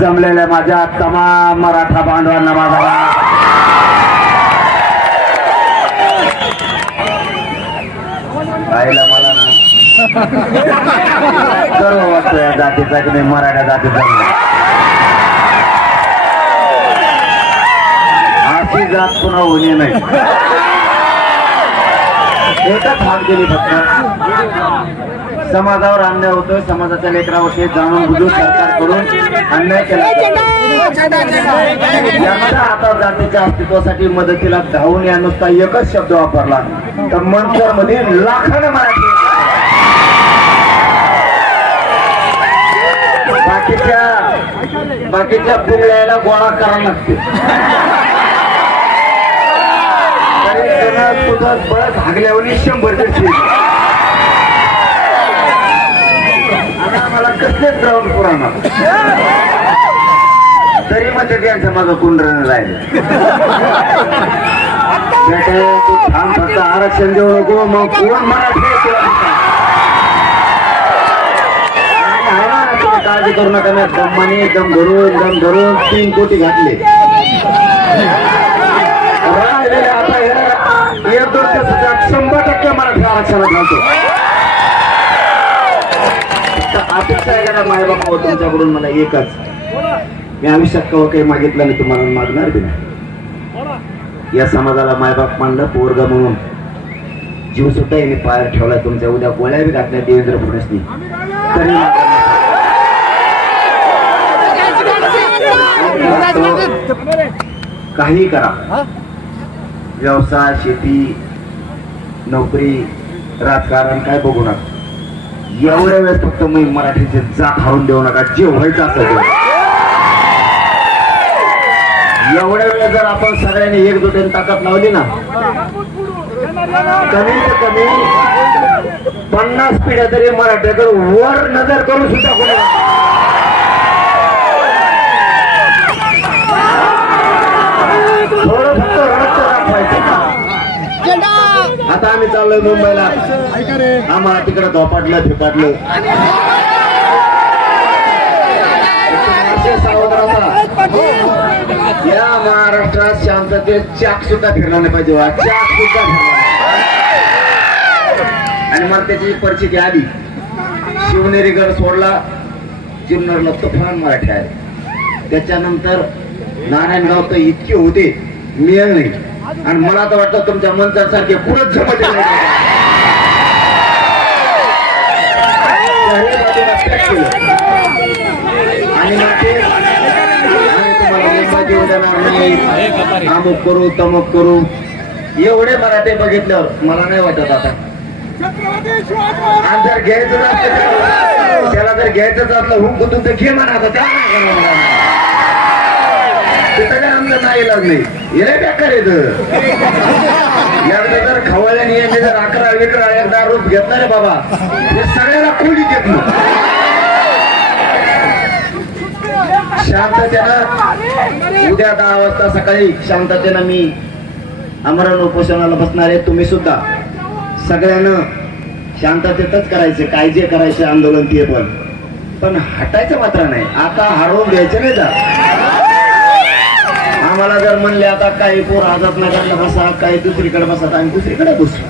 जमलेल्या माझ्या तमाम मराठा बांधवांना माझा पाहिलं मला सर्व वाटतं या जातीचा की नाही मराठा जातीचा अशी जात पुन्हा होणे नाही. एकच हात गेली फक्त. समाजावर अन्याय होतोय समाजाच्या लेकरावरती जाणून बुजून सरकारकडून अन्याय केला यांच्या आता जातीच्या अस्तित्वासाठी मदतीला धावून या नुसता एकच शब्द वापरला. तर मंचरमध्ये लाखानं मराठी बाकीच्या बाकीच्या पुंगळ्याला गोळा करायला लागते. तरी त्यानं तुझं भागल्यावर शंभर दिवशी आणि आम्हाला कसलेच ग्राउंड पुराणा तरी मग ते त्यांचं माझं कुंडरण राहिलं? थांब फक्त आरक्षण देऊ नको. मग कोण मराठी काळजी करू नका मी दमाने दम धरून दम धरून तीन कोटी घातले. आता हे एक दोन दिवसात शंभर टक्के मराठी आरक्षणात घालतो. अपेक्षा आहे का माय बाबा तुमच्याकडून मला एकच. मी आयुष्यात कवा काही मागितलं नाही तुम्हाला मागणार बी नाही. या समाजाला मायबाप मानलं पोरग म्हणून. जीव सुद्धा मी पायर ठेवला तुमच्या. उद्या गोळ्या बी घातल्या देवेंद्र फडणवीसनी. तरी काही करा. व्यवसाय शेती नोकरी राजकारण काय बघू नका. एवढ्या वेळेस फक्त मी मराठीचे जात खाऊन देऊ नका. जे व्हायचं असं एवढ्या वेळेस जर आपण सगळ्यांनी एकजुटीने ताकद लावली ना कमीत कमी पन्नास पिढ्या तरी मराठ्याकडे वर नजर करून सुद्धा कोणी थोडं फक्त रक्त दाखवायचं आता आम्ही चाललोय मुंबईला आम्हाला तिकडे धोपाटलं फिपाटलं. या महाराष्ट्रात शांततेत चाक सुद्धा फिरला नाही पाहिजे वा. चाक सुद्धा. आणि मग त्याची परिस्थिती आली शिवनेरी गड सोडला जुन्नरला तुफान मराठी आहे त्याच्यानंतर नारायणगाव तर इतके होते मिळेल नाही आणि मला तर वाटतं तुमच्या मंत्र्यासारखे पुढे जमत आणि तुम्हाला अमुक करू तमुक करू. एवढे मराठे बघितल्यावर मला नाही वाटत आता. आणि जर घ्यायचं त्याला जर घ्यायचं असलं हुंक तुमचं घे म्हणा आता त्या तिथं काय आमचं नाही इलाज नाही. हे बेकार येत एकदा जर खवळल्याने यांनी जर अकरा विकरा एकदा रूप घेतला रे बाबा. हे सगळ्याला कोणी देत शांततेनं उद्या दहा वाजता सकाळी शांततेनं मी अमरण उपोषणाला बसणार आहे तुम्ही सुद्धा. सगळ्यानं शांततेतच करायचे काय जे करायचे आंदोलन ते पण. पण हटायचं मात्र नाही. आता हरवून द्यायचं नाही जा आम्हाला जर म्हणले आता काही पोर आझाद नगरला बसा काही दुसरीकडे बसा आम्ही दुसरीकडे बसू.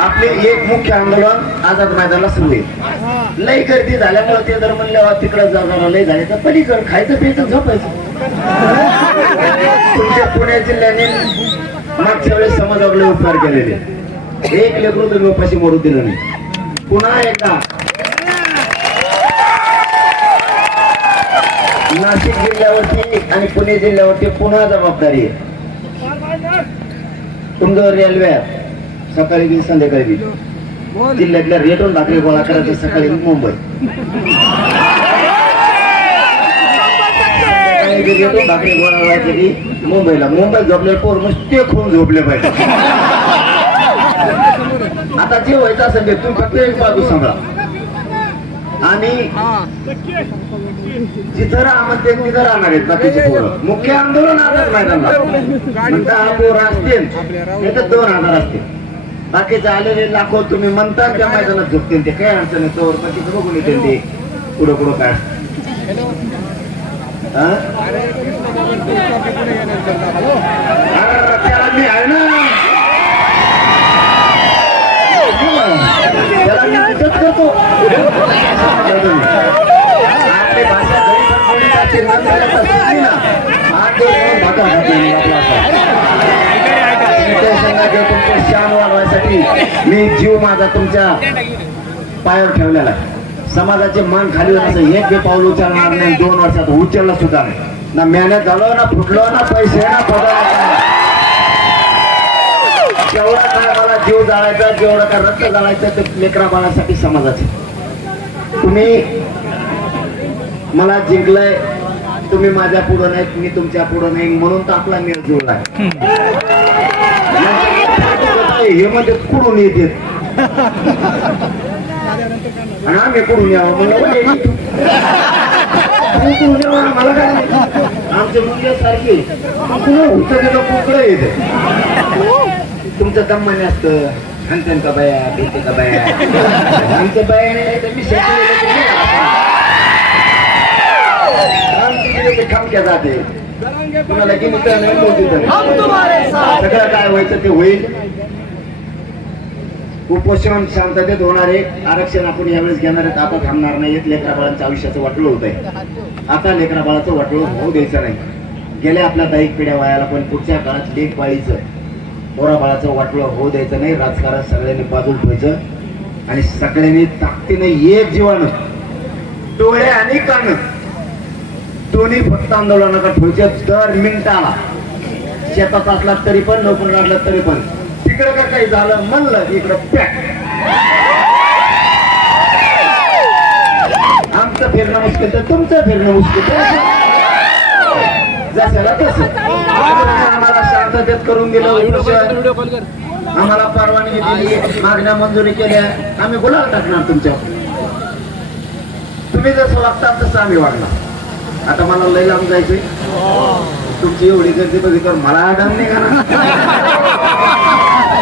आपले एक मुख्य आंदोलन आझाद मैदानाला सुरू आहे. लई गर्दी झाल्यामुळे ते जर म्हणल्यावर तिकडे जा लई लय झाले तर पलीकडे खायचं प्यायचं झोपायचं. तुमच्या पुणे जिल्ह्याने मागच्या वेळेस समाजावर लय उपकार केलेले. एक लेकरू तुम्ही उपाशी मरू दिलं नाही. पुन्हा एकदा नाशिक जिल्ह्यावरती आणि पुणे जिल्ह्यावरती पुन्हा जबाबदारी आहे. तुमचं रेल्वे. सकाळी बी संध्याकाळी बी जिल्ह्यातल्या रेटून भाकरी गोळा करायचं सकाळी मुंबई. सकाळी बी रेटून भाकरी गोळा करायचं की मुंबईला. मुंबईत झोपले पोर नुसते खून झोपले पाहिजे आता जे व्हायचं असेल ते तुम्ही फक्त एक बाजू सांगा. आणि जिथं राहा म्हणते तिथं राहणार आहेत बाकीचे पोरं. मुख्य आंदोलन आझाद मैदानला म्हणता हा पोर असतील नाही तर दोन हजार असतील. बाकीचे आलेले लाखो तुम्ही म्हणता त्या मैदानात झोपतील ते. काय अडचण आहे तोवर बाकीचं बघून येतील ते. पुढं पुढं काय. आम्ही आहे ना. त्याला मी करतो. शान वाढवायसाठी मी जीव माझा तुमच्या पायावर ठेवलेला आहे समाजाचे मान खाली असं एक बी पाऊल उचलणार नाही दोन वर्षात उचललं सुद्धा नाही ना मेहनत झालो ना फुटलो ना पैसे ना पगार जेवढा काय मला जीव जाळायचा जेवढा काय रक्त जाळायचं ते लेकरा बाळासाठी समाजाचे तुम्ही मला जिंकलंय तुम्ही माझ्या पुढं नाहीत मी तुमच्या पुढं नाही म्हणून तर आपला मेळ जुळला हे म्हणजे कुठून येते. आणि आम्ही कुठून यावं म्हणलं "ओय, यावं काय आमचे मुलगे उत्तर कुकडं येते. तुमचं दम्माने असतं. आणि का बाया? भेटे का बाया? आमच्या बाया नाही तर मी शेती गेले ते खामक्या जाते. कुणाला की मित्र नाही मोठी. सगळं काय व्हायचं ते होईल. उपोषण शांततेत होणारे आरक्षण आपण यावेळेस घेणार आहेत. आता थांबणार नाही एक लेकरा बाळांच्या आयुष्याचं वाटलं होत. आहे आता लेकरा बाळाचं वाटलं होऊ द्यायचं नाही. गेल्या आपल्या दाईक पिढ्या वयाला पण पुढच्या काळात लेख बाळीचं पोरा बाळाचं वाटलं होऊ द्यायचं नाही. राजकारण सगळ्यांनी बाजूला ठेवायचं. आणि सगळ्यांनी ताकदीने एक जीवानं डोळे आणि कान दोन्ही फक्त आंदोलनाला ठेवायचे दर मिनिटाला. शेतात असला तरी पण नोकरी लागला तरी पण. तिकडं का काही झालं म्हणलं इकडं पॅक. आमचं फिरणं मुश्किल तर तुमचं फिरणं मुश्किल. जशाला तसं. आम्हाला शांततेत करून दिलं. आम्हाला परवानगी दिली मागण्या मंजुरी केल्या. आम्ही गुलाल टाकणार तुमच्यावर. तुम्ही जसं वागता तसं आम्ही वागणार. आता मला लय लांब जायचंय. तुमची एवढी गर्दी बघितल्यावर मला आडम निघा ना